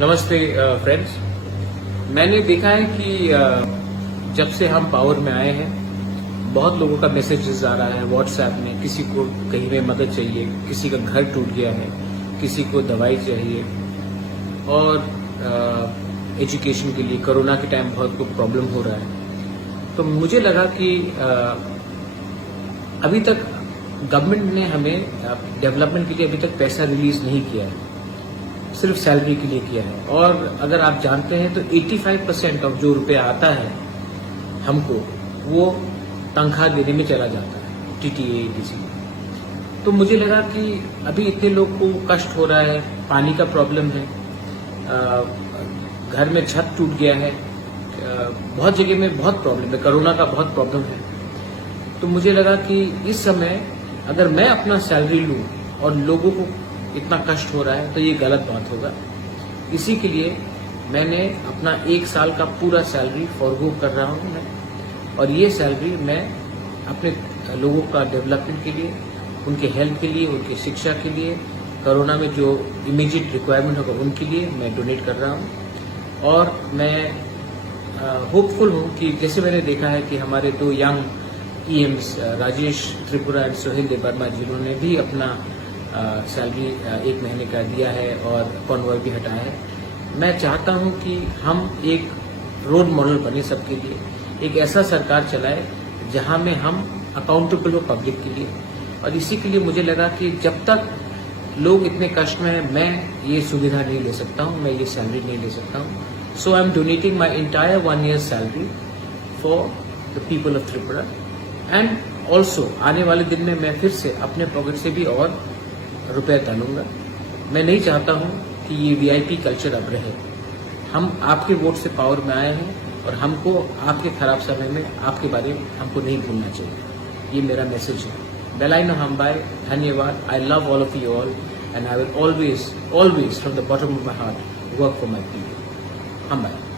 नमस्ते फ्रेंड्स। मैंने देखा है कि जब से हम पावर में आए हैं बहुत लोगों का मैसेजेस आ रहा है व्हाट्सएप में। किसी को कहीं में मदद चाहिए, किसी का घर टूट गया है, किसी को दवाई चाहिए और एजुकेशन के लिए कोरोना के टाइम बहुत को प्रॉब्लम हो रहा है। तो मुझे लगा कि अभी तक गवर्नमेंट ने हमें डेवलपमेंट के लिए अभी तक पैसा रिलीज नहीं किया है, सिर्फ सैलरी के लिए किया है। और अगर आप जानते हैं तो 85% ऑफ जो रुपया आता है हमको वो तनख्वाह देने में चला जाता है, टीटीए डीसी। तो मुझे लगा कि अभी इतने लोग को कष्ट हो रहा है, पानी का प्रॉब्लम है, घर में छत टूट गया है, बहुत जगह में बहुत प्रॉब्लम है, कोरोना का बहुत प्रॉब्लम है। तो मुझे लगा कि इस समय अगर मैं अपना सैलरी लूं और लोगों को इतना कष्ट हो रहा है तो ये गलत बात होगा। इसी के लिए मैंने अपना 1 साल का पूरा सैलरी फॉरगो कर रहा हूं मैं, और ये सैलरी मैं अपने लोगों का डेवलपमेंट के लिए, उनके हेल्थ के लिए, उनकी शिक्षा के लिए, कोरोना में जो इमीडिएट रिक्वायरमेंट होगा उनके लिए मैं डोनेट कर रहा हूं। और मैं होपफुल हूं कि जैसे मैंने देखा है कि हमारे 2 यंग ईएम्स राजेश त्रिपुरा एंड सोहेल देवर्मा जिन्होंने भी अपना सैलरी 1 महीने का दिया है और कॉन्वॉय भी हटाया है। मैं चाहता हूं कि हम एक रोल मॉडल बने सबके लिए, एक ऐसा सरकार चलाए जहां में हम अकाउंटेबल हो पब्लिक के लिए। और इसी के लिए मुझे लगा कि जब तक लोग इतने कष्ट में हैं मैं ये सुविधा नहीं ले सकता हूं, मैं ये सैलरी नहीं ले सकता हूं। So I am donating my entire 1 year salary for the people of Tripura. And also आने वाले दिन में मैं फिर से अपने पॉकेट से भी और रुपए डालूंगा। मैं नहीं चाहता हूं कि ये वीआईपी कल्चर अब रहे। हम आपके वोट से पावर में आए हैं और हमको आपके खराब समय में आपके बारे में हमको नहीं भूलना चाहिए। ये मेरा मैसेज है। बेलाइनो हम्बाई, धन्यवाद। I love all of you all and I will always from the bottom of my heart work for my people. हम्बाई।